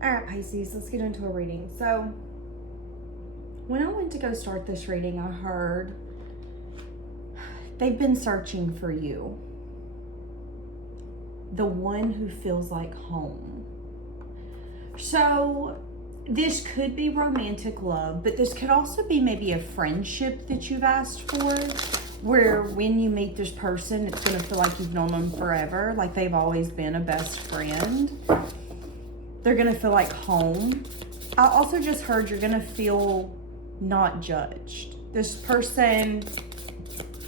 All right, Pisces, let's get into a reading. So, when I went to go start this reading, I heard they've been searching for you. The one who feels like home. So, this could be romantic love, but this could also be maybe a friendship that you've asked for, where when you meet this person, it's going to feel like you've known them forever, like they've always been a best friend. They're going to feel like home. I also just heard you're going to feel not judged. This person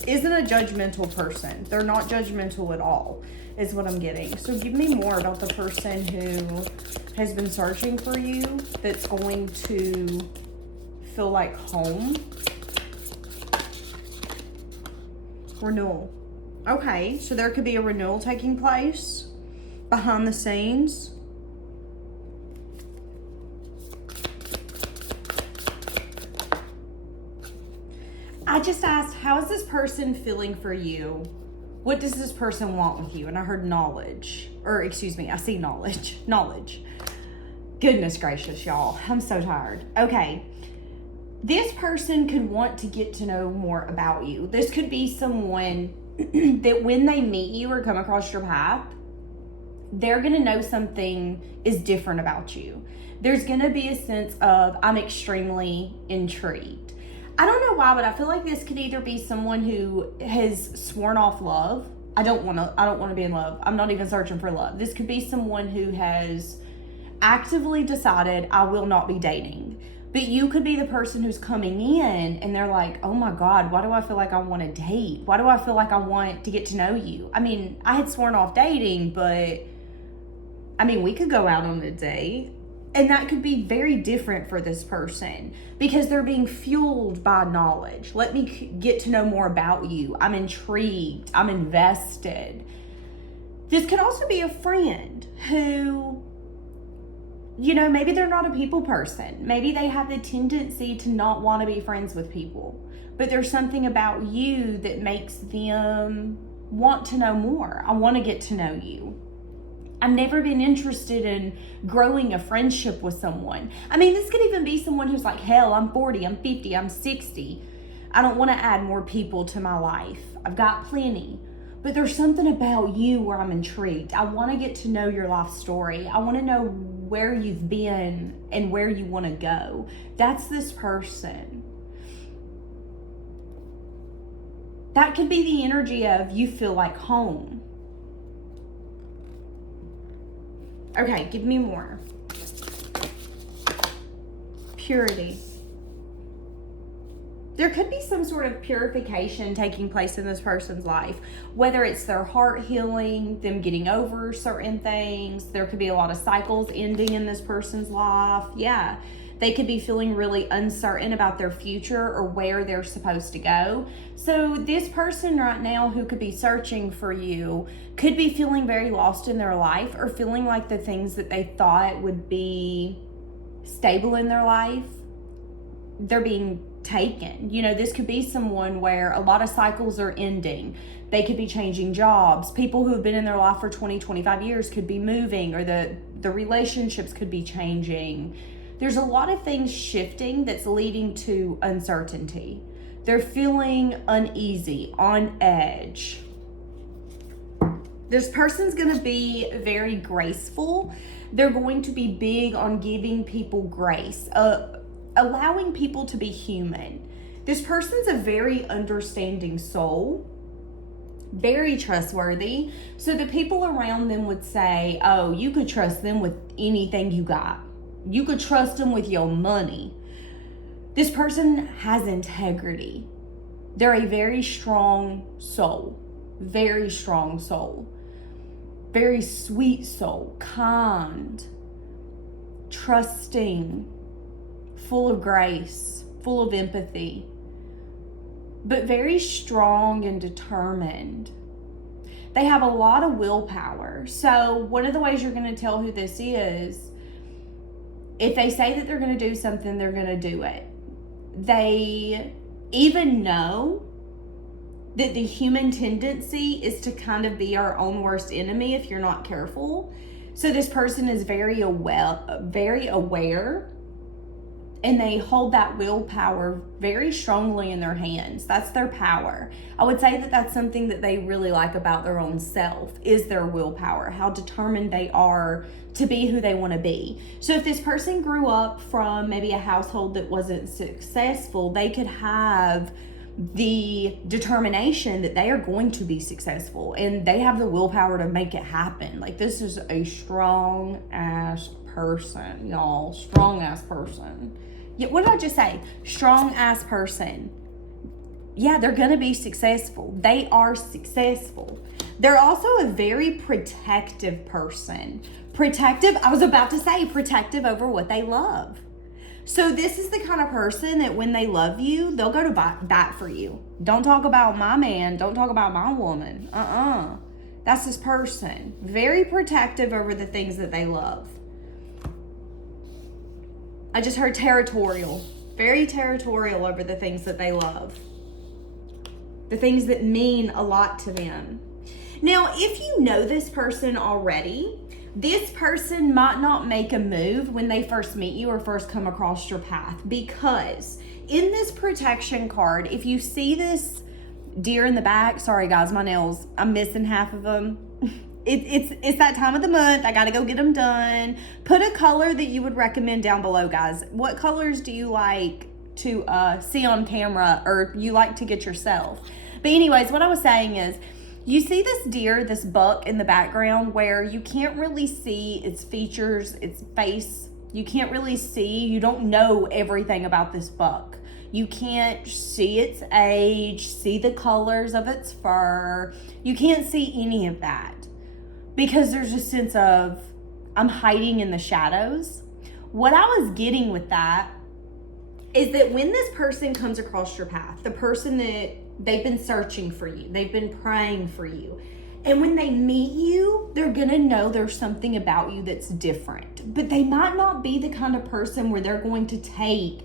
isn't a judgmental person. They're not judgmental at all, is what I'm getting. So give me more about the person who has been searching for you that's going to feel like home. Renewal. Okay, so there could be a renewal taking place behind the scenes. I just asked, how is this person feeling for you? What does this person want with you? And I heard knowledge. Or, excuse me, I see knowledge. Knowledge. Goodness gracious, y'all. I'm so tired. Okay. This person could want to get to know more about you. This could be someone that when they meet you or come across your path, they're going to know something is different about you. There's going to be a sense of, I'm extremely intrigued. I don't know why, but I feel like this could either be someone who has sworn off love. I don't want to be in love. I'm not even searching for love. This could be someone who has actively decided, I will not be dating. But you could be the person who's coming in and they're like, oh my God, why do I feel like I want to date? Why do I feel like I want to get to know you? I mean, I had sworn off dating, but I mean, we could go out on a date. And that could be very different for this person because they're being fueled by knowledge. Let me get to know more about you. I'm intrigued. I'm invested. This could also be a friend who, you know, maybe they're not a people person. Maybe they have the tendency to not want to be friends with people. But there's something about you that makes them want to know more. I want to get to know you. I've never been interested in growing a friendship with someone. I mean, this could even be someone who's like, hell, I'm 40, I'm 50, I'm 60. I don't want to add more people to my life. I've got plenty. But there's something about you where I'm intrigued. I want to get to know your life story. I want to know where you've been and where you want to go. That's this person. That could be the energy of you feel like home. Okay, give me more. Purity. There could be some sort of purification taking place in this person's life, whether it's their heart healing, them getting over certain things. There could be a lot of cycles ending in this person's life. Yeah, they could be feeling really uncertain about their future or where they're supposed to go. So this person right now who could be searching for you could be feeling very lost in their life or feeling like the things that they thought would be stable in their life, they're being taken. You know, this could be someone where a lot of cycles are ending. They could be changing jobs. People who have been in their life for 20, 25 years could be moving, or the relationships could be changing. There's a lot of things shifting that's leading to uncertainty. They're feeling uneasy, on edge. This person's going to be very graceful. They're going to be big on giving people grace, allowing people to be human. This person's a very understanding soul, very trustworthy. So the people around them would say, oh, you could trust them with anything you got. You could trust them with your money. This person has integrity. They're a very strong soul. Very strong soul. Very sweet soul. Kind. Trusting. Full of grace. Full of empathy. But very strong and determined. They have a lot of willpower. So one of the ways you're going to tell who this is, if they say that they're going to do something, they're going to do it. They even know that the human tendency is to kind of be our own worst enemy if you're not careful. So this person is very aware, and they hold that willpower very strongly in their hands. That's their power. I would say that that's something that they really like about their own self, is their willpower, how determined they are to be who they want to be. So if this person grew up from maybe a household that wasn't successful, they could have the determination that they are going to be successful, and they have the willpower to make it happen. Like, this is a strong ass person, y'all. Strong ass person. Yeah, what did I just say? Strong ass person. Yeah, they're gonna be successful. They are successful. They're also a very protective person. Protective, I was about to say protective over what they love. So this is the kind of person that when they love you, they'll go to bat for you. Don't talk about my man. Don't talk about my woman. That's this person. Very protective over the things that they love. I just heard territorial. Very territorial over the things that they love. The things that mean a lot to them. Now, if you know this person already, this person might not make a move when they first meet you or first come across your path, because in this protection card, if you see this deer in the back, sorry guys, my nails, I'm missing half of them. It's that time of the month. I got to go get them done. Put a color that you would recommend down below, guys. What colors do you like to see on camera, or you like to get yourself? But anyways, what I was saying is, you see this deer, this buck in the background where you can't really see its features, its face. You can't really see, you don't know everything about this buck. You can't see its age, see the colors of its fur. You can't see any of that because there's a sense of, I'm hiding in the shadows. What I was getting with that is that when this person comes across your path, the person that they've been searching for you, they've been praying for you, and when they meet you, they're gonna know there's something about you that's different. But they might not be the kind of person where they're going to take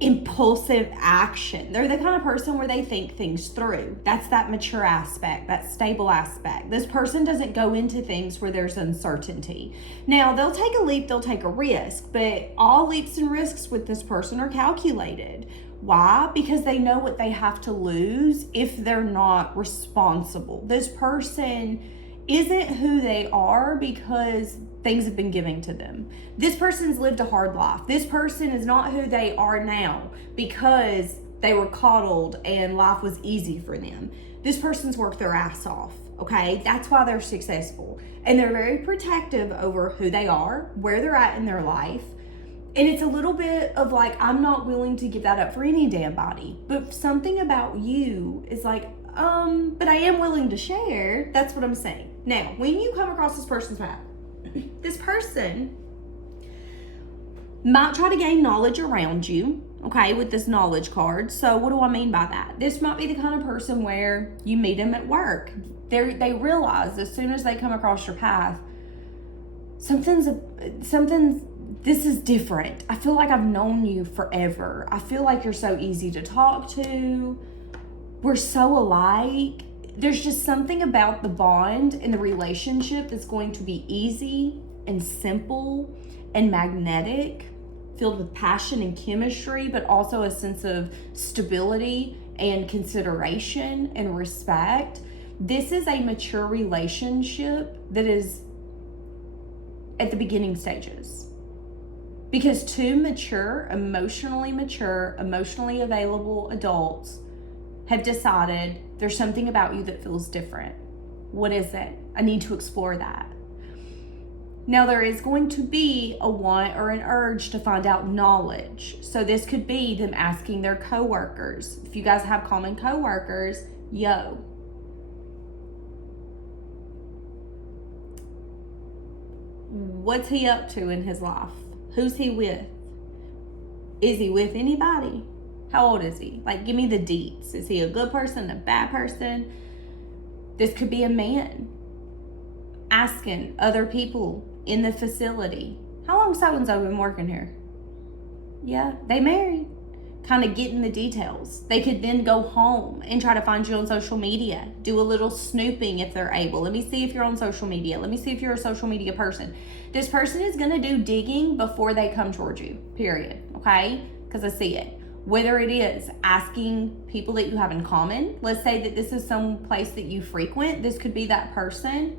impulsive action. They're the kind of person where they think things through. That's that mature aspect, that stable aspect. This person doesn't go into things where there's uncertainty. Now, they'll take a leap, they'll take a risk, but all leaps and risks with this person are calculated. Why? Because they know what they have to lose if they're not responsible. This person isn't who they are because things have been given to them. This person's lived a hard life. This person is not who they are now because they were coddled and life was easy for them. This person's worked their ass off, okay? That's why they're successful. And they're very protective over who they are, where they're at in their life. And it's a little bit of like, I'm not willing to give that up for any damn body. But something about you is like, but I am willing to share. That's what I'm saying. Now, when you come across this person's path, this person might try to gain knowledge around you, okay, with this knowledge card. So what do I mean by that? This might be the kind of person where you meet them at work. They realize as soon as they come across your path, something's this is different. I feel like I've known you forever. I feel like you're so easy to talk to. We're so alike. There's just something about the bond and the relationship that's going to be easy and simple and magnetic, filled with passion and chemistry, but also a sense of stability and consideration and respect. This is a mature relationship that is at the beginning stages. Because two emotionally available adults have decided there's something about you that feels different. What is it? I need to explore that. Now, there is going to be a want or an urge to find out knowledge. So this could be them asking their coworkers. If you guys have common coworkers, yo, what's he up to in his life? Who's he with? Is he with anybody? How old is he? Like, give me the deets. Is he a good person, a bad person? This could be a man asking other people in the facility, how long so-and-so been working here? Yeah, they married. kind of getting the details. They could then go home and try to find you on social media, do a little snooping if they're able. Let me see if you're on social media. Let me see if you're a social media person. This person is going to do digging before they come towards you, period. Okay? Because I see it. Whether it is asking people that you have in common, let's say that this is some place that you frequent, this could be that person,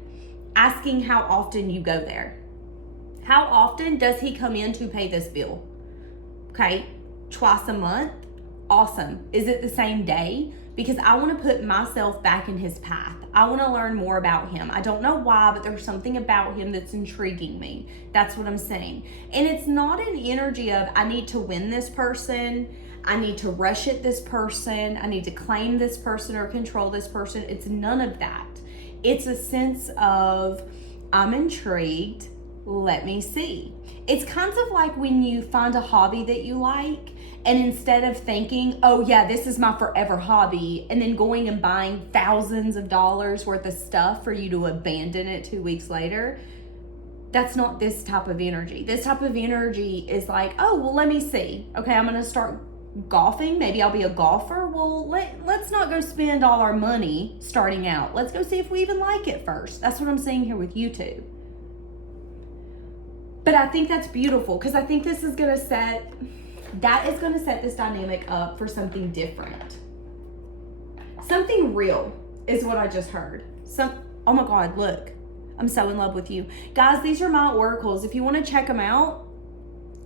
asking how often you go there. How often does he come in to pay this bill? Okay, twice a month? Awesome. Is it the same day? Because I want to put myself back in his path. I want to learn more about him. I don't know why, but there's something about him that's intriguing me. That's what I'm saying. And it's not an energy of, I need to win this person, I need to rush at this person, I need to claim this person or control this person. It's none of that. It's a sense of, I'm intrigued, let me see. It's kind of like when you find a hobby that you like, and instead of thinking, oh yeah, this is my forever hobby, and then going and buying thousands of dollars worth of stuff for you to abandon it 2 weeks later, that's not this type of energy. This type of energy is like, oh, well, let me see. Okay, I'm going to start golfing. Maybe I'll be a golfer. Well, let's not go spend all our money starting out. Let's go see if we even like it first. That's what I'm saying here with you two. But I think that's beautiful, because I think this is going to set this dynamic up for something different. Something real is what I just heard. Oh my God, look. I'm so in love with you. Guys, these are my oracles. If you want to check them out,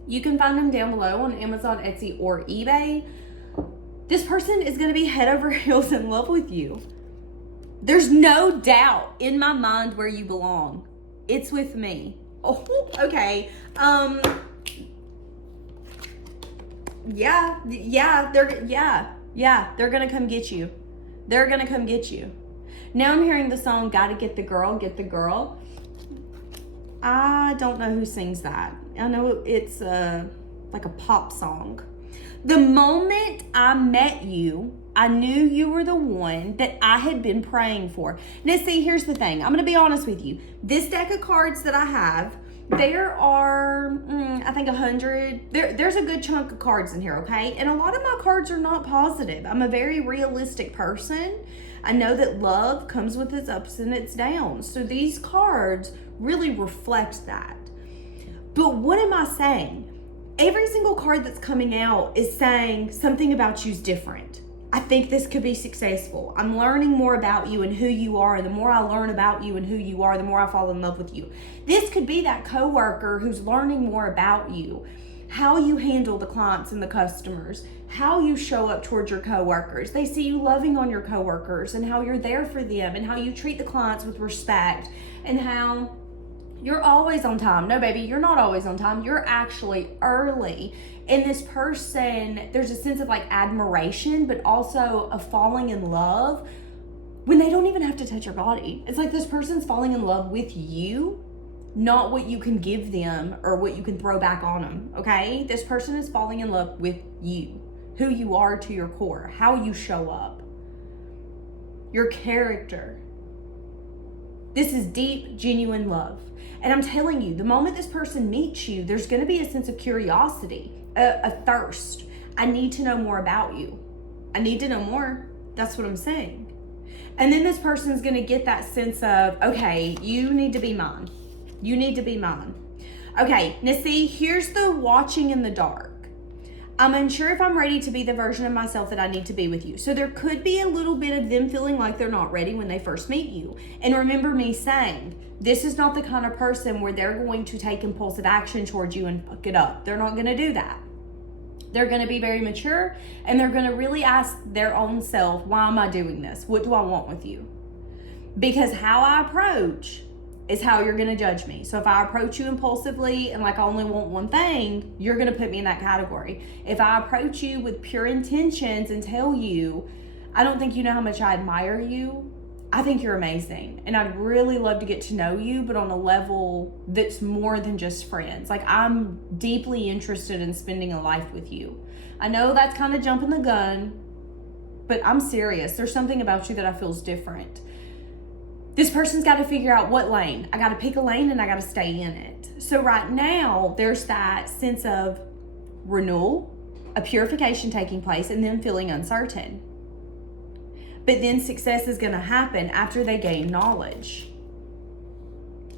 you can find them down below on Amazon, Etsy, or eBay. This person is going to be head over heels in love with you. There's no doubt in my mind where you belong. It's with me. Oh, okay. They're gonna come get you. They're gonna come get you. Now I'm hearing the song Gotta Get the Girl, Get the Girl. I don't know who sings that. I know it's like a pop song. The moment I met you, I knew you were the one that I had been praying for. Now see, here's the thing. I'm going to be honest with you. This deck of cards that I have, there are, I think 100. There's a good chunk of cards in here, okay? And a lot of my cards are not positive. I'm a very realistic person. I know that love comes with its ups and its downs. So these cards really reflect that. But what am I saying? Every single card that's coming out is saying something about you's different. I think this could be successful. I'm learning more about you and who you are. And the more I learn about you and who you are, the more I fall in love with you. This could be that coworker who's learning more about you, how you handle the clients and the customers, how you show up towards your coworkers. They see you loving on your coworkers and how you're there for them and how you treat the clients with respect and how you're always on time. No, baby, you're not always on time. You're actually early. And this person, there's a sense of like admiration, but also a falling in love when they don't even have to touch your body. It's like this person's falling in love with you, not what you can give them or what you can throw back on them, okay? This person is falling in love with you, who you are to your core, how you show up, your character. This is deep, genuine love. And I'm telling you, the moment this person meets you, there's going to be a sense of curiosity, a thirst. I need to know more about you. I need to know more. That's what I'm saying. And then this person's going to get that sense of, okay, you need to be mine. You need to be mine. Okay, now see, here's the watching in the dark. I'm unsure if I'm ready to be the version of myself that I need to be with you. So there could be a little bit of them feeling like they're not ready when they first meet you. And remember me saying, this is not the kind of person where they're going to take impulsive action towards you and fuck it up. They're not going to do that. They're going to be very mature and they're going to really ask their own self, why am I doing this? What do I want with you? Because how I approach is how you're going to judge me. So if I approach you impulsively and like I only want one thing, you're going to put me in that category. If I approach you with pure intentions and tell you, I don't think you know how much I admire you, I think you're amazing. And I'd really love to get to know you, but on a level that's more than just friends. Like I'm deeply interested in spending a life with you. I know that's kind of jumping the gun, but I'm serious. There's something about you that I feel is different. This person's got to figure out what lane. I got to pick a lane and I got to stay in it. So right now, there's that sense of renewal. a purification taking place and them feeling uncertain. But then success is going to happen after they gain knowledge.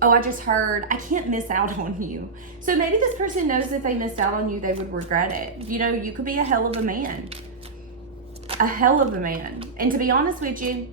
Oh, I just heard, I can't miss out on you. So maybe this person knows if they missed out on you, they would regret it. You know, you could be a hell of a man. A hell of a man. And to be honest with you,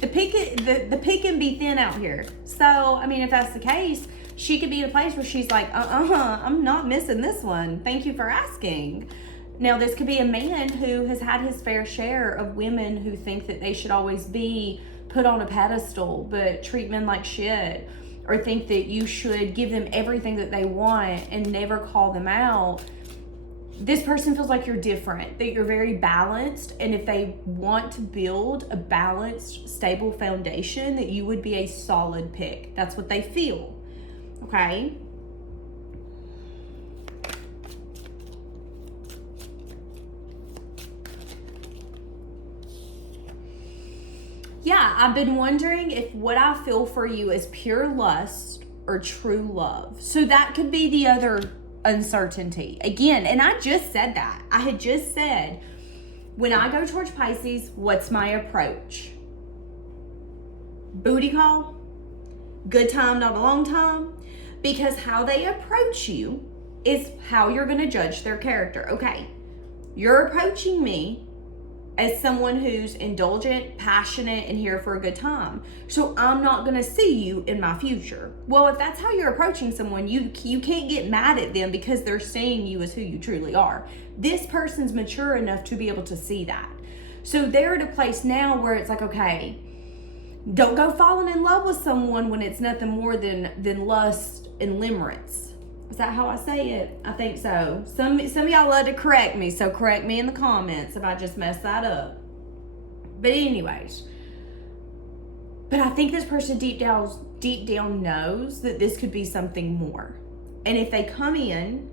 the pig can be thin out here. So, I mean, if that's the case, she could be in a place where she's like, I'm not missing this one. Thank you for asking. Now, this could be a man who has had his fair share of women who think that they should always be put on a pedestal, but treat men like shit, or think that you should give them everything that they want and never call them out. This person feels like you're different, that you're very balanced, and if they want to build a balanced, stable foundation, that you would be a solid pick. That's what they feel, okay? Yeah, I've been wondering if what I feel for you is pure lust or true love. So that could be the other uncertainty. Again, and I just said that. I had just said, when I go towards Pisces, what's my approach? Booty call? Good time, not a long time? Because how they approach you is how you're going to judge their character. Okay, you're approaching me as someone who's indulgent, passionate, and here for a good time. So I'm not gonna see you in my future. Well, if that's how you're approaching someone, you can't get mad at them because they're seeing you as who you truly are. This person's mature enough to be able to see that. So they're at a place now where it's like, okay, don't go falling in love with someone when it's nothing more than lust and limerence. Is that how I say it? I think so. Some of y'all love to correct me, so correct me in the comments if I just mess that up. But anyways, but I think this person deep down knows that this could be something more. And if they come in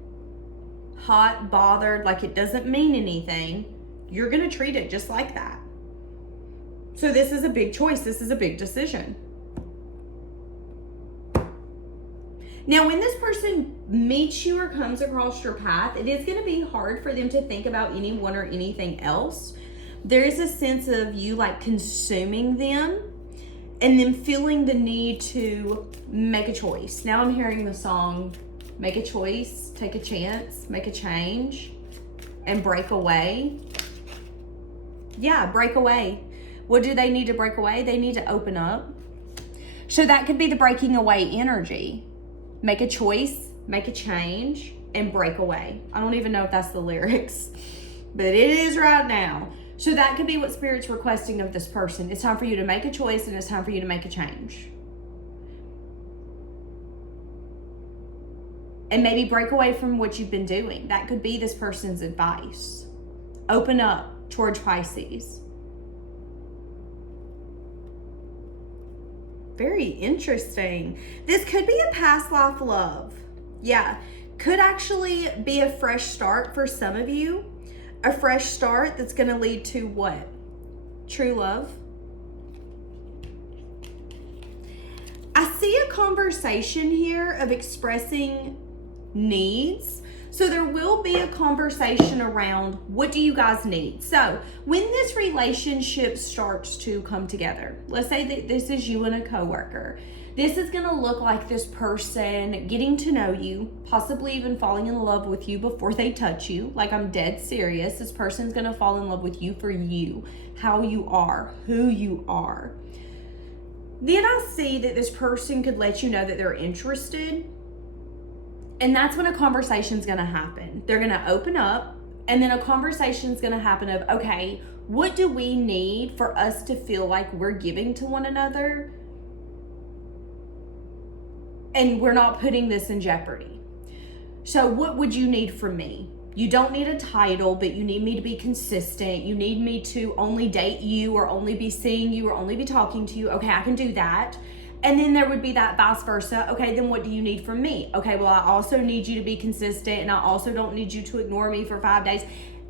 hot, bothered, like it doesn't mean anything, you're going to treat it just like that. So this is a big choice. This is a big decision. Now, when this person meets you or comes across your path, it is going to be hard for them to think about anyone or anything else. There is a sense of you like consuming them and them feeling the need to make a choice. Now I'm hearing the song, make a choice, take a chance, make a change, and break away. Yeah, break away. What do they need to break away? They need to open up. So that could be the breaking away energy. Make a choice, make a change, and break away. I don't even know if that's the lyrics, but it is right now. So that could be what Spirit's requesting of this person. It's time for you to make a choice and it's time for you to make a change. And maybe break away from what you've been doing. That could be this person's advice. Open up towards Pisces. Very interesting. This could be a past life love. Yeah, could actually be a fresh start for some of you. A fresh start that's going to lead to what? True love. I see a conversation here of expressing needs. So there will be a conversation around what do you guys need? So when this relationship starts to come together, let's say that this is you and a coworker. This is going to look like this person getting to know you, possibly even falling in love with you before they touch you. Like, I'm dead serious. This person's going to fall in love with you for you, how you are, who you are. Then I see that this person could let you know that they're interested. And that's when a conversation's going to happen. They're going to open up, and then a conversation's going to happen of, okay, what do we need for us to feel like we're giving to one another and we're not putting this in jeopardy? So what would you need from me? You don't need a title, but you need me to be consistent. You need me to only date you or only be seeing you or only be talking to you. Okay, I can do that. And then there would be that vice versa. Okay, then what do you need from me? Okay, well, I also need you to be consistent, and I also don't need you to ignore me for 5 days.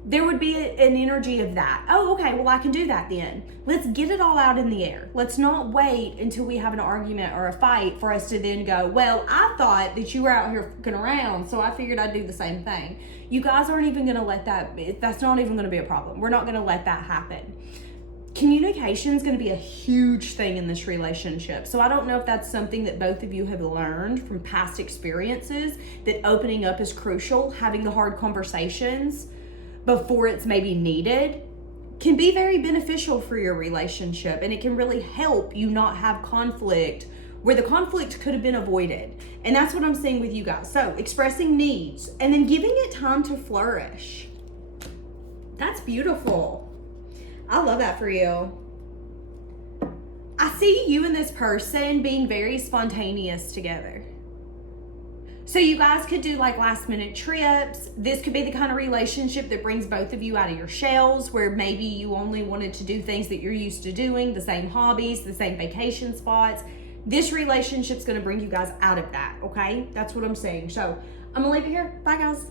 there would be an energy of that. Oh, okay, well, I can do that then. Let's get it all out in the air. Let's not wait until we have an argument or a fight for us to then go, well, I thought that you were out here fucking around, so I figured I'd do the same thing. You guys aren't even going to let that's not even going to be a problem. We're not going to let that happen. Communication is going to be a huge thing in this relationship. So I don't know if that's something that both of you have learned from past experiences, that opening up is crucial. Having the hard conversations before it's maybe needed can be very beneficial for your relationship, and it can really help you not have conflict where the conflict could have been avoided. And that's what I'm saying with you guys. So expressing needs and then giving it time to flourish. That's beautiful. I love that for you. I see you and this person being very spontaneous together. So you guys could do like last minute trips. This could be the kind of relationship that brings both of you out of your shells, where maybe you only wanted to do things that you're used to doing, the same hobbies, the same vacation spots. This relationship's going to bring you guys out of that, okay? That's what I'm saying. So I'm going to leave it here. Bye, guys.